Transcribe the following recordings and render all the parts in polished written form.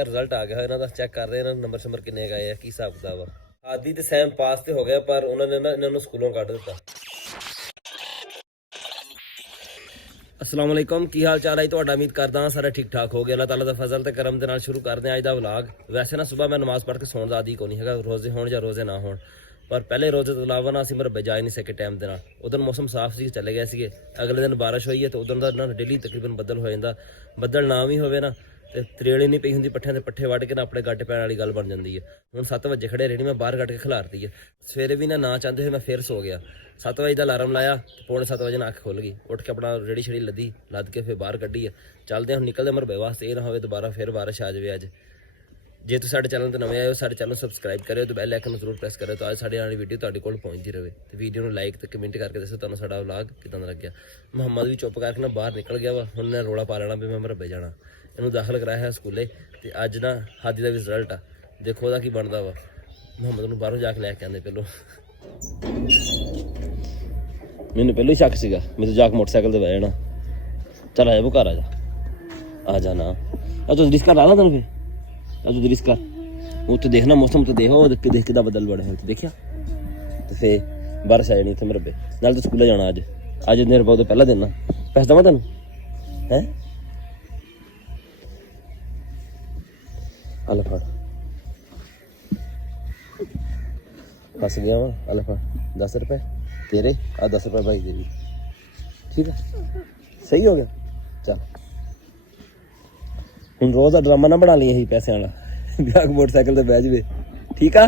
है रिजल्ट आ गया इन्हों का चेक कर रहे हैं नंबर शंबर किन्ने आए हैं की हिसाब किताब आ। आदि ते सैम पास तो हो गया पर उन्होंने ना इन्होंने स्कूलों कट दिता। अस्सलाम वालेकुम की हाल चाल है तुहाडा उम्मीद करदा सारे ठीक ठाक हो गए अल्लाह ताला दा फजल ते करम दे नाल शुरू करदे हैं अज दा व्लॉग। वैसे ना सुबह मैं नमाज पढ़ के सौण दा आदी कोई नहीं है रोजे होण या रोजे ना होण पर पहले रोजे तो अलावा ना असीं मरबे जा नहीं सके टाइम दे नाल। उधर मौसम साफ सी चले गए थे अगले दिन बारिश हुई है तो उधर दा ना डेली तकरीबन बदल हो जाता बदल ना भी होवे ना तो त्रेड़ी नहीं पई हुंदी पट्ठियां दे पट्ठे वड़ के ना अपने गड्ड पैण वाली गल बन जाती है। हुण 7 बजे खड़े रहनी मैं बाहर कट के खिलारती है सवेरे भी ना चाहते हुए मैं फिर सो गया 7 बजे का अलार्म लाया पौने 7 बजे ना अख खुल गई उठ के अपना रेड़ी छड़ी लदी लद के फिर बाहर कड्ढी है चलते हम निकलते मरबे वास्ते ये ना हो दोबारा फिर बारिश आ जाए। अज जे तुम साडे चैनल पर नवे आए हो साडे चैनल सबसक्राइब करो तो बैल आइकन जरूर प्रेस करो तो अज साडी आने वीडियो तुहाडे कोल पहुंचती रहे तो वीडियो में लाइक तो कमेंट करके दसो तुहानूं साडा व्लॉग किदां दा लग्गिया। मुहम्मद भी चुप करके ना बाहर निकल गया वा हुण ने रोला पा लेना भी मैं मरबे जाना इन्हूं दाखिल कराया है स्कूले तो अज ना हादी का भी रिजल्ट आ देखो वह की बनता वा। मुहम्मद नूं बाहरों जाके लैके आंदे पहलों मैनूं पहलों ही शक सीगा मैं तो जाके मोटरसाइकिल ते बह जाना चल आ जा वो घर आ जा ना तो रिस्क ला ला तेन फिर तो रिस्क वो तो देखना मौसम तो देखो देख के बदल बड़े हैं देखिया तो फिर बारिश आ जानी इतने मरबे नाल तो स्कूल जाना अज मेरे पाओ तो पहला दिन ना पैसा देव तेन है अल फड़ फस गया वा अल फड़ 10 रुपए तेरे आ 10 रुपए भाई दे ठीक है सही हो गया। चल हुण रोज का ड्रामा ना बना लिया ही पैसे वाला ब्याह मोटरसाइकिल ते बह जावे ठीक आ।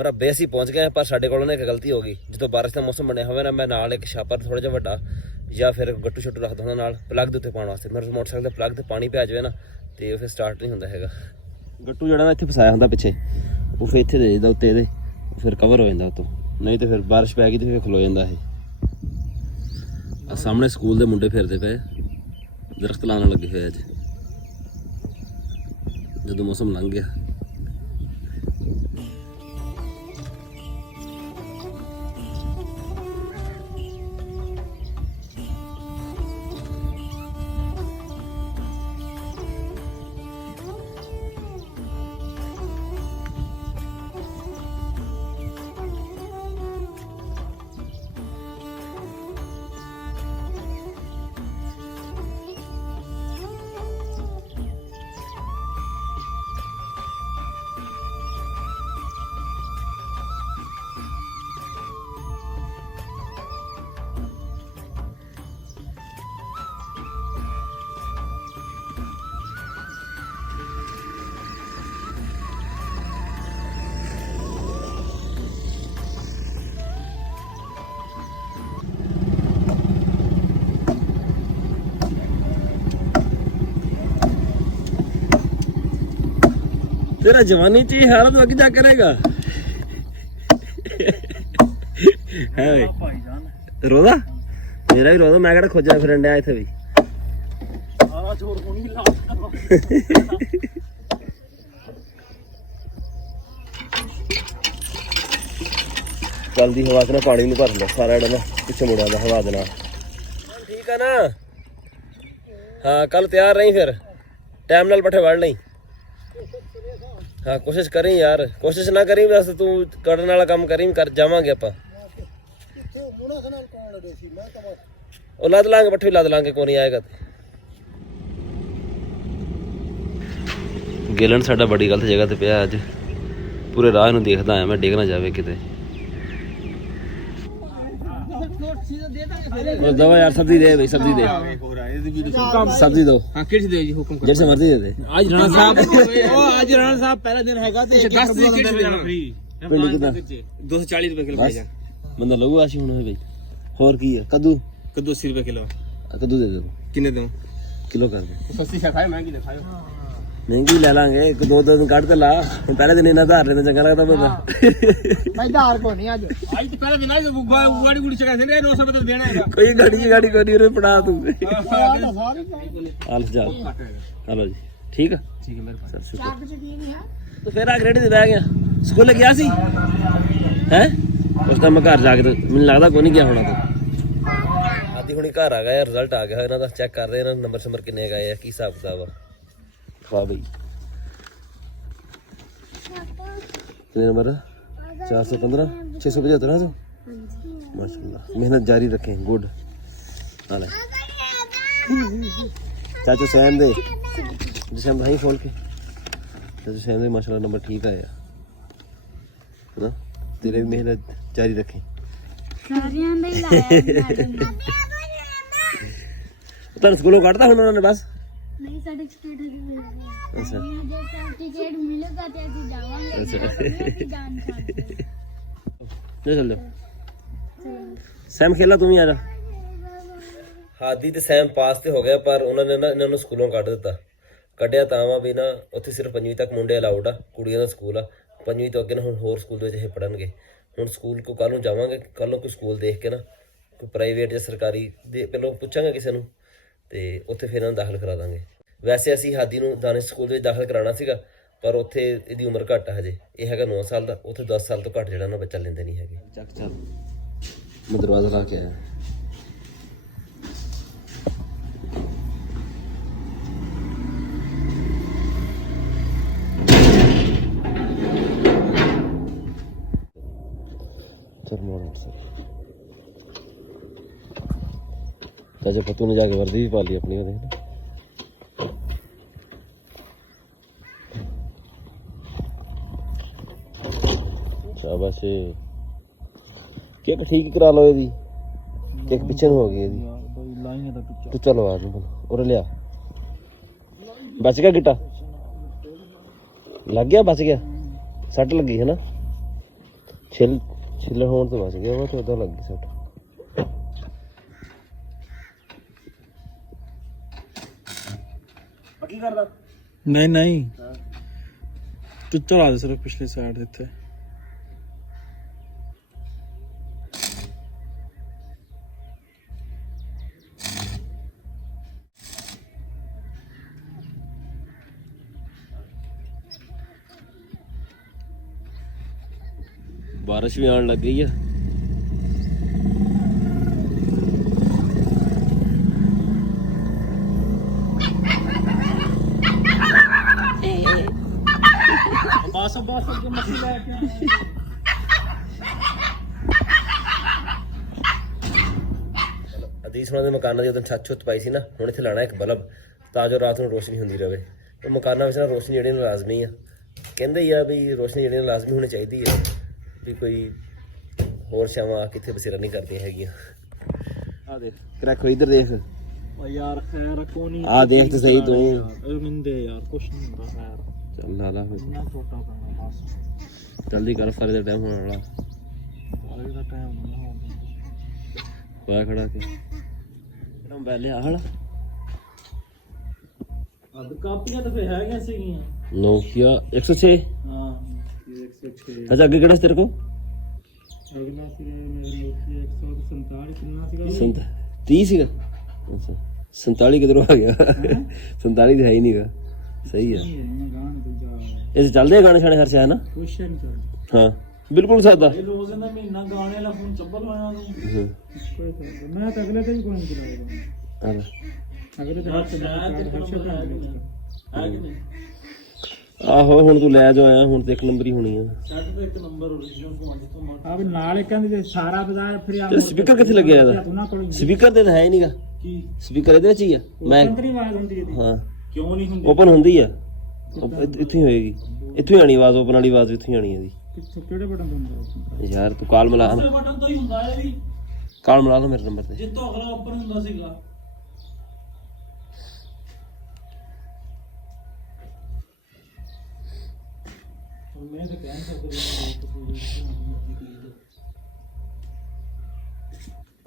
मरबे असीं पहुँच गए पर साडे कोलों एक गलती हो गई जो बारिश का मौसम बनया होवे ना मैं नाल एक छापर थोड़ा जिहा वड्डा या फिर गट्टू शट्टू रख दूँ नाल प्लग दे उत्ते पाउण वास्ते मेरे मोटरसाइकिल दे प्लग ते पानी पै जाए ना तो फिर स्टार्ट नहीं हुंदा हैगा। गट्टू जिहड़ा ना इत्थे फसाया हुंदा पिछे वो फिर इत्थे दे दिंदा उत्ते इहदे फिर कवर हो जांदा उत्तों नहीं तो फिर बारिश पै गई तो फिर खलो जांदा ये। सामने स्कूल दे मुंडे फिरदे पे दरख्त लाने लगे हुए अज जदों मौसम लंघ गया। तेरा जवानी ची हालत वक्त क्या करेगा है रोदा मेरा भी रोदा मैं कहड़ा खोजा फ्रेंड है इत्थे भी चलदी हवा से ना पानी नहीं भर लो सारा ना पिछे मुड़ा हवा दे नाल ठीक है ना। हाँ कल तैयार रही फिर टाइम नाल पट्ठे वड़ लई। हाँ कोशिश करी यार कोशिश ना करी बस तू करने वाला काम करी कर जावांगे आप लद लांगे पट्ठे लद लांगे को नहीं आएगा। गिलन साडा बड़ी गलत जगह ते पिया अज पूरे राह नूं देखदा आया मैं डिग ना जावे किते दवा यार सब्जी दे भाई सब्जी दे सब्जी दो हां किस दे जी हुक्म कर जैसे मर्जी दे दे। आज राणा साहब आज राणा साहब पहला दिन हैगा ते 10 दे किस देना फ्री 240 रुपए किलो भेजा बंदा लगू आशी हुण भाई और की है कद्दू 80 रुपए किलो कद्दू दे दो कितने दूं किलो कर दे सस्ती खाए महंगी ना खाओ ਮਹਿੰਗੀ ਲੈ ਲਾਂਗੇ, ਇੱਕ ਦੋ ਦਿਨ ਕੱਢ ਤੇ ਲਾ, ਪਹਿਲੇ ਦਿਨ ਇਹਨਾਂ ਧਾਰ ਲੈਂਦਾ ਚੰਗਾ ਲੱਗਦਾ ਬੰਦਾ। ਭਾਈ ਧਾਰ ਕੋ ਨਹੀਂ ਅੱਜ ਅੱਜ ਪਹਿਲੇ ਦਿਨ ਆਈ ਗਾੜੀ ਗੁੜੀ ਚਗਾ ਨੇ 900 ਰੁਪਏ ਦੇਣਾ ਹੈਗਾ। ਕੋਈ ਗਾੜੀ ਕੋਈ ਨਹੀਂ, ਉਹਨੇ ਪੜਾ ਤੂੰ। ਸਾਰੇ ਹਾਲ ਜਾ ਹਲੋ ਜੀ, ਠੀਕ ਆ। ਠੀਕ ਹੈ ਮੇਰੇ ਪਾਸ ਚੱਕ ਚ ਕੀ ਨਹੀਂ ਹੈ ਤੂੰ ਫੇਰ ਆ ਗ੍ਰੇਡ ਤੇ ਬਹਿ ਗਿਆ, ਸਕੂਲ ਗਿਆ ਸੀ ਹੈ? ਉਸ ਟਾਈਮ ਮੈਂ ਘਰ ਜਾ ਕੇ, ਮੈਨੂੰ ਲੱਗਦਾ ਕੋਈ ਨਹੀਂ ਗਿਆ ਹੋਣਾ ਤੂੰ। ਆਦੀ ਹੁਣੀ ਘਰ ਆ ਗਿਆ, ਰਿਜ਼ਲਟ ਆ ਗਿਆ ਇਹਨਾਂ ਦਾ, ਚੈੱਕ ਕਰਦੇ ਇਹਨਾਂ ਦੇ ਨੰਬਰ ਕਿੰਨੇ ਗਏ ਆ, ਕੀ ਹਿਸਾਬ ਕਿਤਾਬ ਆ। ਵਾਹ ਬਈ ਕਿੰਨੇ ਨੰਬਰ? 415 675 ਨਾ। ਮਾਸ਼ਾਅੱਲਾ, ਮਿਹਨਤ ਜਾਰੀ ਰੱखें, गुड। हाल चाचू सैम दे जिसम भाई खोल के, चाचू सैम दे माशाअल्लाह नंबर ठीक आया है ना, तेरे भी मेहनत जारी रखें। ਸਾਰਿਆਂ ਦਾ ਹੀ ਲਾਇਆ ਤਾਂ ਸਕੂਲੋਂ ਕੱਢਦਾ ਹੁਣ ਉਹਨਾਂ ਨੇ ਬਸ। ਨਹੀਂ ਸਰਟੀਫਿਕੇਟ ਹੀ ਮਿਲਦਾ। ਅੱਛਾ ਜੇ ਸਰਟੀਫਿਕੇਟ ਮਿਲੇਗਾ ਤੇ ਅਸੀਂ ਜਾਵਾਂਗੇ, ਅਸੀਂ ਜਾਣ ਸਕਦੇ। ਜਾ ਚੱਲ ਜਾ। ਸੈਮ ਖੇਲਾ ਤੂੰ ਵੀ ਆ ਜਾ। ਹਾਦੀ ਤੇ ਸੈਮ ਪਾਸ ਤੇ ਹੋ ਗਿਆ, ਪਰ ਉਹਨਾਂ ਨੇ ਨਾ ਇਹਨਾਂ ਨੂੰ ਸਕੂਲੋਂ ਕੱਢ ਦਿੱਤਾ। ਕੱਢਿਆ ਤਾਂ ਵਾ ਵੀ ਨਾ ਉੱਥੇ ਸਿਰਫ 5ਵੀਂ ਤੱਕ ਮੁੰਡੇ ਅਲਾਉਡ ਆ, ਕੁੜੀਆਂ ਦਾ ਸਕੂਲ ਆ। 5ਵੀਂ ਤੋਂ ਅੱਗੇ ਨਾ ਹੁਣ ਹੋਰ ਸਕੂਲ ਦੇ ਵਿੱਚ ਇਹ ਪੜ੍ਹਨਗੇ। ਹੁਣ ਸਕੂਲ ਕੋ ਕੱਲ੍ਹ ਨੂੰ ਜਾਵਾਂਗੇ, ਕੱਲ੍ਹ ਨੂੰ ਕੋਈ ਸਕੂਲ ਦੇਖ ਕੇ ਨਾ, ਕੋਈ ਪ੍ਰਾਈਵੇਟ ਜਾਂ ਸਰਕਾਰੀ ਦੇ ਪਹਿਲਾਂ ਪੁੱਛਾਂਗੇ ਕਿਸੇ ਨੂੰ, ਤੇ ਉੱਥੇ ਫਿਰ ਇਹਨਾਂ ਨੂੰ ਦਾਖਲ ਕਰਾ ਦਾਂਗੇ। ਵੈਸੇ ਅਸੀਂ ਹਾਦੀ ਨੂੰ ਦਾਨਿਸ਼ ਸਕੂਲ ਦੇ ਵਿੱਚ ਦਾਖਲ ਕਰਾਉਣਾ ਸੀਗਾ, ਪਰ ਉੱਥੇ ਇਹਦੀ ਉਮਰ ਘੱਟ ਆ ਹਜੇ, ਇਹ ਹੈਗਾ 9 ਸਾਲ ਦਾ, ਉੱਥੇ 10 ਸਾਲ ਤੋਂ ਘੱਟ ਜਿਹੜਾ ਨਾ ਬੱਚਾ ਲੈਂਦੇ ਨਹੀਂ ਹੈਗੇ। ਚੱਕ ਚੱਲ, ਮੈਂ ਦਰਵਾਜ਼ਾ ਲਾ ਕੇ ਆਇਆ। चल मोड़ सर चाचा पत्तू ने जाके वर्दी भी पा ली अपनी, शाबाश। केक ठीक करा लो यदी, केक पिछे हो गई यदी। तो चलो आज और लिया, बच गया गिट्टा, लग गया, बच गया, सट लगी है ना, छिल्लर होने तो बच गया, वो तो उधर लग गई सट। नहीं नहीं टुच्चर आ सिर्फ पिछली साइड इतने बारिश भी आने लग गई है। ਅਦੀਸ ਉਹਨਾਂ ਦੇ ਮਕਾਨਾਂ ਦੀ ਉਦੋਂ ਛੱਤ ਛੁੱਤ ਪਾਈ ਸੀ ਨਾ, ਹੁਣ ਇੱਥੇ ਲਾਣਾ ਇੱਕ ਬਲਬ, ਤਾਂ ਜੋ ਰਾਤ ਨੂੰ ਰੋਸ਼ਨੀ ਹੁੰਦੀ ਰਹੇ। ਉਹ ਮਕਾਨਾਂ ਵਿੱਚ ਨਾ ਰੋਸ਼ਨੀ ਜਿਹੜੀ ਨੂੰ ਲਾਜ਼ਮੀ ਆ, ਕਹਿੰਦੇ ਹੀ ਆ ਵੀ ਰੋਸ਼ਨੀ ਜਿਹੜੀ ਲਾਜ਼ਮੀ ਹੋਣੀ ਚਾਹੀਦੀ ਹੈ, ਵੀ ਕੋਈ ਹੋਰ ਸ਼ਾਵਾਂ ਕਿੱਥੇ ਬਸੇਰਾ ਨਹੀਂ ਕਰਦੀਆਂ ਹੈਗੀਆਂ। ਆ ਦੇਖ ਕਰੈਕ ਇਧਰ ਦੇਖ यार, खैर कोनी आ देख तो सही तू मिंदे यार, कुछ नहीं होता खैर। चल ला ला इतना छोटा करना बस, जल्दी कर, फरे दा टाइम होने वाला। आज का टाइम नहीं हो होया खड़ा के एकदम पहले आह अब कापियां तो फिर है कैसे की हैं नोकिया 106। हां 106। अच्छा आगे केड़ा तेरे को अगला फिर मेरी नोकिया 147 कितना सीगा 30 सीगा। अच्छा 47 किधरों आ गया 47 तो है ही नहीं का। सही है, ऐसे चलते हैं गाने शाने हर से है ना। क्वेश्चन चल हाँ बिल्कुल सादा ये रोज ना महीना गाने वाला फोन चप्पल होया तू मैं तो अगले दिन कोई नहीं चलाएगा अगले दिन है कि नहीं ਆਹੋ ਹੁਣ ਤੂੰ ਲੈ ਜਾ ਆਇਆ, ਹੁਣ ਤੇ ਇੱਕ ਨੰਬਰ ਹੀ ਹੋਣੀ ਆ। ਸੈਟ ਤੇ ਇੱਕ ਨੰਬਰ ਓਰੀਜਨਲ ਫੋਨ ਜਿੱਥੋਂ ਮਾਰ ਆਪ ਨਾਲ ਇੱਕ ਕਹਿੰਦੇ ਸਾਰਾ ਬਾਜ਼ਾਰ ਫਿਰ ਆ। ਸਪੀਕਰ ਕਿੱਥੇ ਲੱਗਿਆ ਇਹਦਾ? ਸਪੀਕਰ ਤੇ ਤਾਂ ਹੈ ਹੀ ਨਹੀਂਗਾ। ਕੀ ਸਪੀਕਰ ਇਹਦੇ ਵਿੱਚ ਹੀ ਆ। ਮੈਂ ਅੰਦਰੀ ਆਵਾਜ਼ ਹੁੰਦੀ ਹੈ ਹਾਂ ਕਿਉਂ ਨਹੀਂ ਹੁੰਦੀ? ਓਪਨ ਹੁੰਦੀ ਆ, ਇੱਥੇ ਹੀ ਹੋਏਗੀ, ਇੱਥੋਂ ਹੀ ਆਣੀ ਆਵਾਜ਼, ਓਪਨ ਵਾਲੀ ਆਵਾਜ਼ ਇੱਥੋਂ ਹੀ ਆਣੀ ਇਹਦੀ। ਕਿੱਥੇ ਕਿਹੜੇ ਬਟਨ ਤੋਂ ਹੁੰਦਾ? ਯਾਰ ਤੂੰ ਕਾਲ ਮਿਲਾ, ਬਟਨ ਤੋਂ ਹੀ ਹੁੰਦਾ ਇਹ ਵੀ। ਕਾਲ ਮਿਲਾ ਲਾ ਮੇਰੇ ਨੰਬਰ ਤੇ। ਜਿੱਤੋਂ ਅਗਲਾ ਓਪਨ ਹੁੰਦਾ ਸੀਗਾ। मैं तो क्या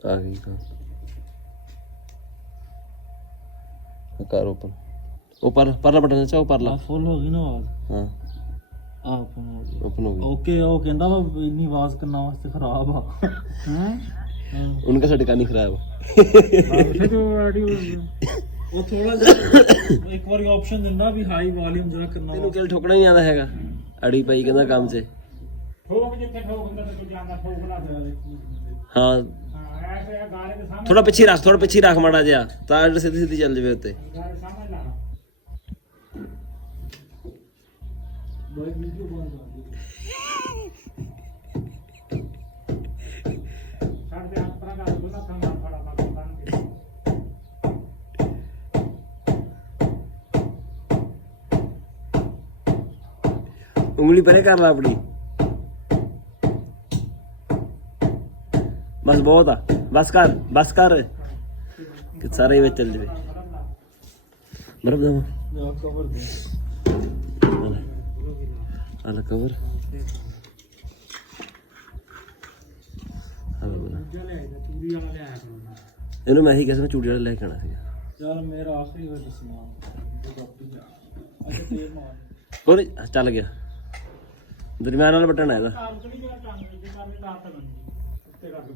आ गई कर ओपन ਉਹ ਪਰਲਾ ਬਟਨ ਚ ਉਹ ਪਰਲਾ ਫੁੱਲ ਹੋ ਗਈ ਨਾ ਆਵਾਜ਼ ਹਾਂ ਓਪਨ ਹੋ ਗਈ ਓਕੇ ਉਹ ਕਹਿੰਦਾ ਵਾ ਇੰਨੀ ਆਵਾਜ਼ ਕੰਨਾਂ ਵਾਸਤੇ ਖਰਾਬ ਆ ਹੈ ਉਹਨਾਂ ਦਾ ਸਾਡੇ ਕੰਨ ਹੀ ਖਰਾਬ ਉਹ ਥੋੜਾ ਜਿਹਾ ਇੱਕ ਵਾਰੀ ਆਪਸ਼ਨ ਦਿੰਦਾ ਵੀ ਹਾਈ ਵੋਲਿਊਮ ਜਰਾ ਕਰਨਾ ਤੈਨੂੰ ਕਿਲ ਠੋਕਣਾ ਨਹੀਂ ਆਉਂਦਾ ਹੈਗਾ ਅੜੀ ਪਈ ਕਹਿੰਦਾ ਕੰਮ 'ਚ ਠੋਕ ਜਿੱਥੇ ਠੋਕ ਹੁੰਦਾ ਤੇ ਕੋਈ ਜਾਂਦਾ ਠੋਕ ਨਾ ਦੇ ਹਾਂ ਐਸੇ ਗਾਲੇ ਦੇ ਸਾਹਮਣੇ ਥੋੜਾ ਪਿੱਛੇ ਰੱਖ ਮਾੜਾ ਜਿਹਾ ਤਾਂ ਸਿੱਧੀ ਸਿੱਧੀ ਚੱਲ ਜਾਵੇ ਉੱਤੇ ਗਾਲੇ ਸਾਹਮਣੇ ਲਾ ਬਈ ਵੀਡੀਓ ਬੰਦ ਕਰ ਛੱਡ ਦੇ ਆਪਣਾ ਦਾ ਬੋਲਾ ਕੰਨਾ ਫੜਾ ਲਾ ਬੰਦ ਕੇ ਉਂਗਲੀ ਪਰੇ ਕਰ ਲਾ ਆਪਣੀ ਬਸ ਬਹੁਤ ਆ ਬਸ ਕਰ ਕਿ ਸਾਰੇ ਵਿੱਚ ਚੱਲ ਜਾਵੇ ਬਰਫ ਦਾ ਕਵਰ ਦੇ ਆਲਾ ਕਵਰ ਚੂੜੀ ਵਾਲਾ ਲਿਆਇਆ ਕਰਨਾ ਇਹਨੂੰ ਮੈਂ ਹੀ ਕਿਹਾ ਸੀ ਮੈਂ ਚੂੜੀ ਵਾਲਾ ਲੈ ਕੇ ਆਣਾ ਸੀਗਾ ਯਾਰ ਮੇਰਾ ਆਖਰੀ ਵਾਰ ਦੱਸਣਾ ਅੱਛਾ ਤੇਲ ਮਾਰ ਹੋਰ ਚੱਲ ਗਿਆ ਦਰਮਿਆਨ ਵਾਲਾ ਬਟਨ ਹੈ ਇਹਦਾ ਕਾਲ ਕਰੀ ਜਿਹੜਾ ਟੰਗ ਦੇ ਕਰਨੇ ਲਾ ਤਾ ਉੱਤੇ ਕਰ ਦੇ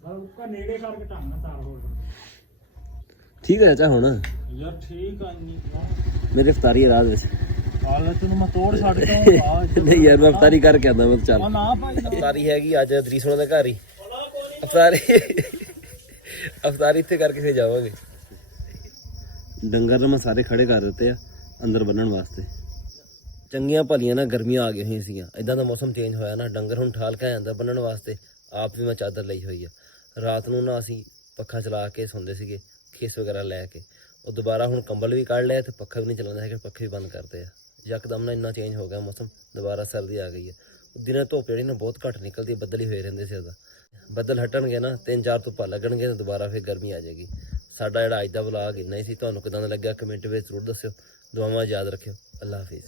ਬਾਹਰ ਉੱਕਾ ਨੇੜੇ ਕਰਕੇ ਟੰਗ ਨਾ ਤਾਰ ਹੋਲ ਠੀਕ ਹੈ ਚਾ ਹੁਣ ਯਾਰ ਠੀਕ ਆ ਇੰਨੀ ਮੇਰੀ ਇਫਤਾਰੀ ਹੈ ਰਾਤ ਵਿੱਚ ਹਾਲ ਤੈਨੂੰ ਮੈਂ ਤੋੜ ਛੱਡ ਕੇ ਨਹੀਂ ਯਾਰ ਮੈਂ ਇਫਤਾਰੀ ਕਰਕੇ ਆਂਦਾ ਮੈਂ ਚੱਲ ਨਾ ਭਾਈ ਇਫਤਾਰੀ ਹੈਗੀ ਅੱਜ ਦਰੀਸ ਹੋਣਾ ਦੇ ਘਰ ਹੀ ਇਫਤਾਰੀ ਇੱਥੇ ਕਰਕੇ ਫੇਰ ਜਾਵਾਂਗੇ ਡੰਗਰ ਮੈਂ ਸਾਰੇ ਖੜੇ ਕਰ ਦਿੱਤੇ ਆ ਅੰਦਰ ਬੰਨਣ ਵਾਸਤੇ ਚੰਗੀਆਂ ਭਲੀਆਂ ਨਾ ਗਰਮੀਆਂ ਆ ਗਈਆਂ ਹੋਈਆਂ ਸੀਗੀਆਂ ਇਦਾਂ ਦਾ ਮੌਸਮ ਚੇਂਜ ਹੋਇਆ ਨਾ ਡੰਗਰ ਹੁਣ ਠਾਲ ਕੇ ਆ ਜਾਂਦਾ ਬੰਨਣ ਵਾਸਤੇ ਆਪ ਵੀ ਮੈਂ ਚਾਦਰ ਲਈ ਹੋਈ ਆ ਰਾਤ ਨੂੰ ਨਾ ਅਸੀਂ ਪੱਖਾ ਚਲਾ ਕੇ ਸੌਂਦੇ ਸੀਗੇ ਖੇਸ ਵਗੈਰਾ ਲੈ ਕੇ ਉਹ ਦੁਬਾਰਾ ਹੁਣ ਕੰਬਲ ਵੀ ਕੱਢ ਲਿਆ ਤੇ ਪੱਖਾ ਵੀ ਨਹੀਂ ਚੱਲਦਾ ਹੈਗਾ ਪੱਖੇ ਵੀ ਬੰਦ ਕਰਤੇ ਆ ਯਕਦਮ ਨਾ ਇੰਨਾ ਚੇਂਜ ਹੋ ਗਿਆ ਮੌਸਮ ਦੁਬਾਰਾ ਸਰਦੀ ਆ ਗਈ ਹੈ ਦਿਨਾਂ ਧੁੱਪ ਜਿਹੜੀ ਨਾ ਬਹੁਤ ਘੱਟ ਨਿਕਲਦੀ ਬੱਦਲ ਹੀ ਹੋਏ ਰਹਿੰਦੇ ਸੀ ਉਹਦਾ ਬੱਦਲ ਹਟਣਗੇ ਨਾ 3-4 ਧੁੱਪਾਂ ਲੱਗਣਗੇ ਤੇ ਦੁਬਾਰਾ ਫਿਰ ਗਰਮੀ ਆ ਜਾਏਗੀ ਸਾਡਾ ਜਿਹੜਾ ਅੱਜ ਦਾ ਵਲੌਗ ਇੰਨਾ ਹੀ ਸੀ ਤੁਹਾਨੂੰ ਕਿਦਾਂ ਦਾ ਲੱਗਿਆ ਕਮੈਂਟ ਵਿੱਚ ਜ਼ਰੂਰ ਦੱਸਿਓ ਦੁਆਵਾਂ ਯਾਦ ਰੱਖਿਓ ਅੱਲਾ ਹਾਫਿਜ਼